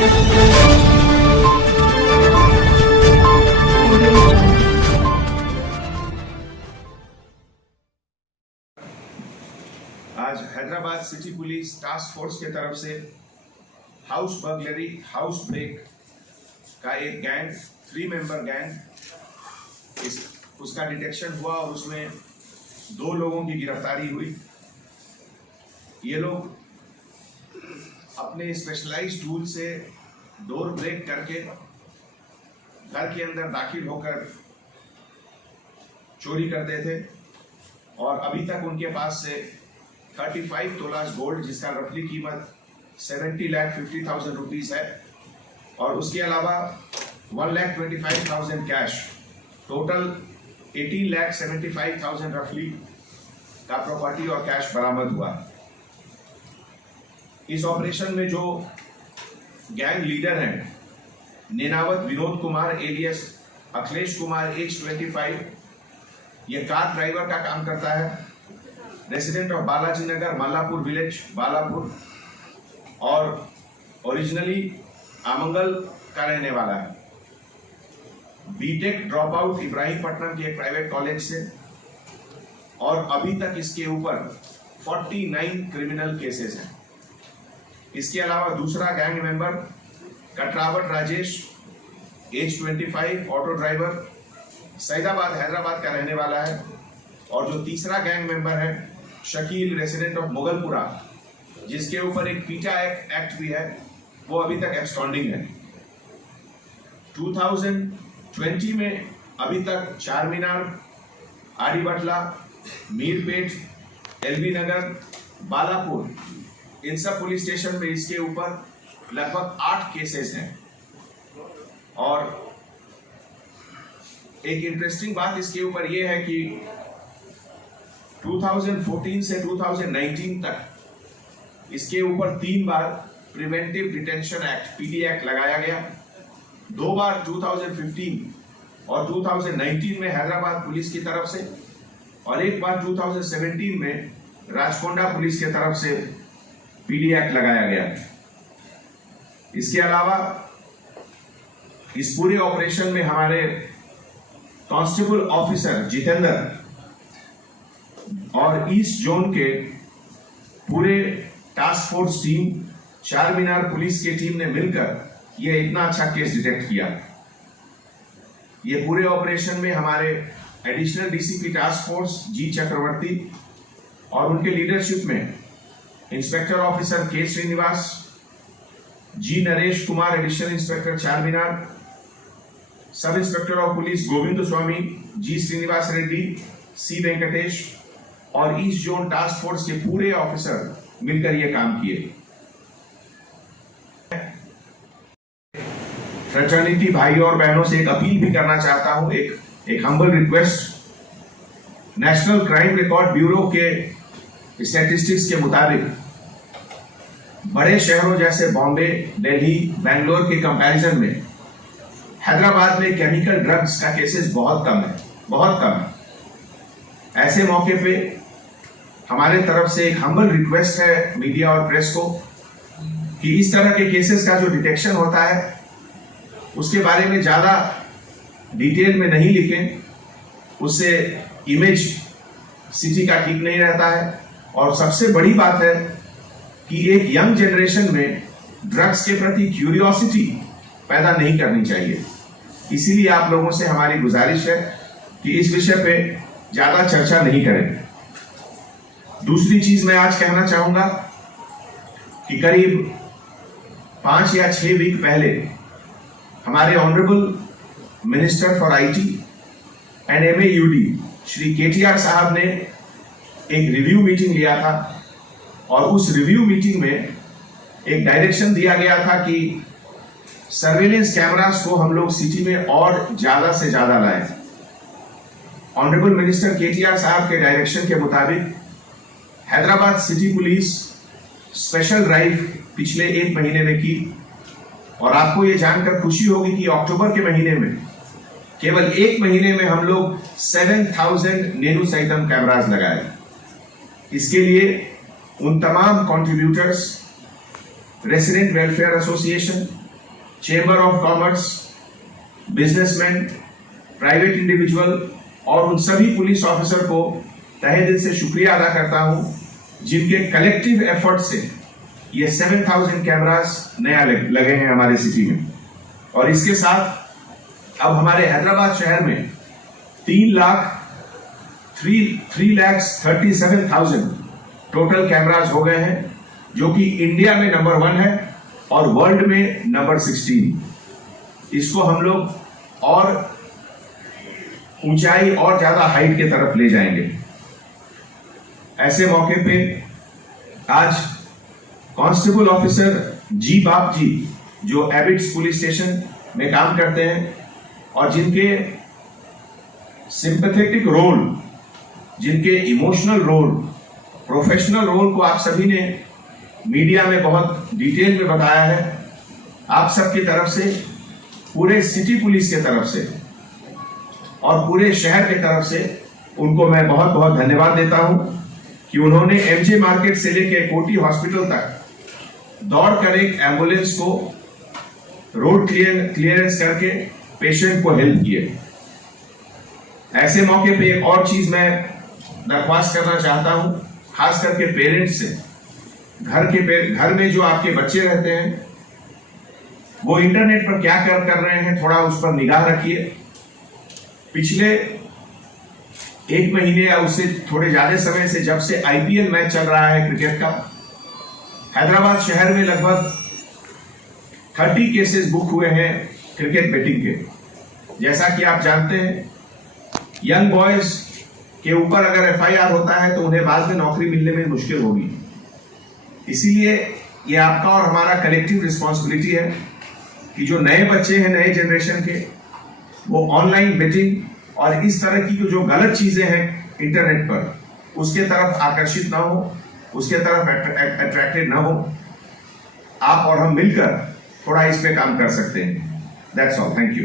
आज Hyderabad city police task force के तरफ से हाउस बर्गलरी, हाउस ब्रेक का एक गैंग, 3 मेंबर गैंग, उसका डिटेक्शन हुआ और उसमें 2 लोगों की गिरफ्तारी हुई। ये लोग अपने स्पेशलाइज्ड टूल से डोर ब्रेक करके घर के अंदर दाखिल होकर चोरी करते थे और अभी तक उनके पास से 35 तोला गोल्ड, जिसका रफली कीमत 70,50,000 रुपीज है, और उसके अलावा 1,25,000 कैश, टोटल 18,75,000 रफली का प्रॉपर्टी और कैश बरामद हुआ। इस ऑपरेशन में जो गैंग लीडर हैं, नेनावत विनोद कुमार एलियस अखिलेश कुमार, एज 25, ये कार ड्राइवर का काम करता है, resident of Balaji Nagar, Malapur village, Balapur, और ओरिजिनली आमंगल का रहने वाला है। बीटेक ड्रॉप आउट इब्राहिमपट्टनम के एक प्राइवेट कॉलेज से, और अभी तक इसके ऊपर 49 क्रिमिनल केसेस हैं। इसके अलावा दूसरा gang member Katravat Rajesh, age 25, auto driver, Saidabad Hyderabad का रहने वाला है, और जो तीसरा गैंग मेंबर है शकील, रेसिडेंट ऑफ मुगलपुरा, जिसके ऊपर एक पीटा एक्ट भी है, वो अभी तक एब्सकॉन्डिंग है। 2020 में अभी तक चार मीनार, आड़ी बटला, मीरपेट, एलबी नगर, बालापुर, इन सब पुलिस स्टेशन में इसके ऊपर लगभग 8 केसेस हैं। और एक इंटरेस्टिंग बात इसके ऊपर यह है कि 2014 से 2019 तक इसके ऊपर 3 बार preventive detention act, PD act लगाया गया। 2 बार 2015 और 2019 में हैदराबाद पुलिस की तरफ से, और 1 बार 2017 में राजकोंडा पुलिस की तरफ से पीडी एक्ट लगाया गया। इसके अलावा इस पूरे ऑपरेशन में हमारे कांस्टेबल ऑफिसर जितेंद्र और ईस्ट जोन के पूरे टास्क फोर्स टीम, चार मीनार पुलिस की टीम ने मिलकर यह इतना अच्छा केस डिटेक्ट किया। ये पूरे ऑपरेशन में हमारे additional DCP task force G Chakravarthi और उनके लीडरशिप में inspector officer K Srinivas, G Naresh Kumar, additional inspector Char Minar, sub inspector of police Govind Swami, G Srinivas Reddy, C Venkatesh, और ईस्ट जोन टास्क फोर्स के पूरे ऑफिसर मिलकर यह काम किए। फ्रेटर्निटी भाई और बहनों से एक अपील भी करना चाहता हूं, एक humble request. National crime record bureau के स्टैटिस्टिक्स के मुताबिक बड़े शहरों जैसे बॉम्बे, दिल्ली, बेंगलोर के कंपैरिजन में हैदराबाद में केमिकल ड्रग्स का केसेस बहुत कम है, बहुत कम है। ऐसे मौके पे हमारे तरफ से एक हम्बल रिक्वेस्ट है मीडिया और प्रेस को कि इस तरह के केसेस का जो डिटेक्शन होता है उसके बारे में ज्यादा डिटेल में नहीं लिखें, उससे इमेज सिटी का ठीक नहीं रहता है। और सबसे बड़ी बात है कि एक यंग जनरेशन में ड्रग्स के प्रति क्यूरियोसिटी पैदा नहीं करनी चाहिए। इसीलिए आप लोगों से हमारी गुजारिश है कि इस विषय पे ज्यादा चर्चा नहीं करें। दूसरी चीज मैं आज कहना चाहूंगा कि करीब 5 या 6 वीक पहले हमारे honourable minister for IT and MAUD Shri KTR साहब ने एक रिव्यू मीटिंग लिया था, और उस रिव्यू मीटिंग में एक डायरेक्शन दिया गया था कि सर्वेलेंस कैमरास को हम लोग सिटी में और ज्यादा से ज्यादा लाएं। ऑनरेबल मिनिस्टर केटीआर साहब के डायरेक्शन के मुताबिक Hyderabad city police special drive पिछले 1 महीने में की, और आपको ये जानकर खुशी होगी कि अक्टूबर के महीने में केवल 1 महीने में हम लोग 7000 नेनू सैतम कैमरास लगाए। इसके लिए उन तमाम contributors, resident welfare association, chamber of commerce, businessman, private individual और उन सभी पुलिस ऑफिसर को तहे दिल से शुक्रिया अदा करता हूं जिनके कलेक्टिव एफर्ट से ये 7000 कैमरास नया लगे हैं हमारे सिटी में। और इसके साथ अब हमारे हैदराबाद शहर में 3,37,000 टोटल कैमरास हो गए हैं, जो कि इंडिया में नंबर 1 है और वर्ल्ड में नंबर 16। इसको हम लोग और ऊंचाई और ज्यादा हाइट के तरफ ले जाएंगे। ऐसे मौके पे आज कांस्टेबल ऑफिसर जी बाप जी, जो एबिट्स पुलिस स्टेशन में काम करते हैं और जिनके सिंपैथेटिक रोल, जिनके इमोशनल रोल, प्रोफेशनल रोल को आप सभी ने मीडिया में बहुत डिटेल में बताया है। आप सबकी तरफ से, पूरे सिटी पुलिस के तरफ से और पूरे शहर के तरफ से उनको मैं बहुत बहुत धन्यवाद देता हूं कि उन्होंने एमजे मार्केट से लेकर कोटी हॉस्पिटल तक दौड़कर एक एम्बुलेंस को रोड क्लियरेंस करके पेशेंट को हेल्प किए। ऐसे मौके पे एक और चीज मैं दरख्वास्त करना चाहता हूं, खास करके पेरेंट्स से। घर में जो आपके बच्चे रहते हैं वो इंटरनेट पर क्या कर रहे हैं, थोड़ा उस पर निगाह रखिए। पिछले 1 महीने या उससे थोड़े ज्यादा समय से, जब से आईपीएल मैच चल रहा है क्रिकेट का, हैदराबाद शहर में लगभग 30 केसेस बुक हुए हैं क्रिकेट बेटिंग के। जैसा कि आप जानते हैं, यंग बॉयज के ऊपर अगर एफआईआर होता है तो उन्हें बाद में नौकरी मिलने में मुश्किल होगी। इसीलिए ये आपका और हमारा कलेक्टिव रिस्पॉन्सिबिलिटी है कि जो नए बच्चे हैं, नए जनरेशन के, वो ऑनलाइन बेटिंग और इस तरह की जो गलत चीजें हैं इंटरनेट पर, उसके तरफ आकर्षित ना हो, उसके तरफ अट्रैक्टेड ना हो। आप और हम मिलकर थोड़ा इस पे काम कर सकते हैं। That's all, thank you.